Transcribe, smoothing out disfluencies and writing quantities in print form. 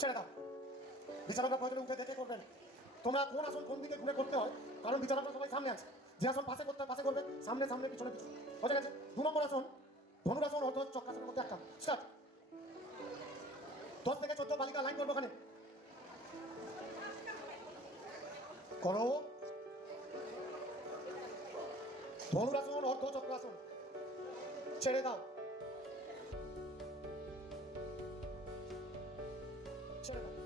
ছেড়ে দাও। বিচারকরা প্রয়োজনে উঠে দেখে করবেন। তোমরা কোন আসন কোন দিকে ঘুরে করতে হয়, কারণ বিচারকরা সবাই সামনে আছে। যে আসন পাশে করতে হয় পাশে করবে, সামনে সামনে পিছনে পিছনে। বোঝা গেছে? 2 নম্বর আসন ধনুরাসন, অর্ধ চক্রাসনের মধ্যে একটা। স্টার্ট। 10 থেকে 14 বালিকা লাইন করবো ওখানে। করো। ধনুরাসন, অর্ধ চক্রাসন। ছেড়ে দাও, ছেড়ে দাও।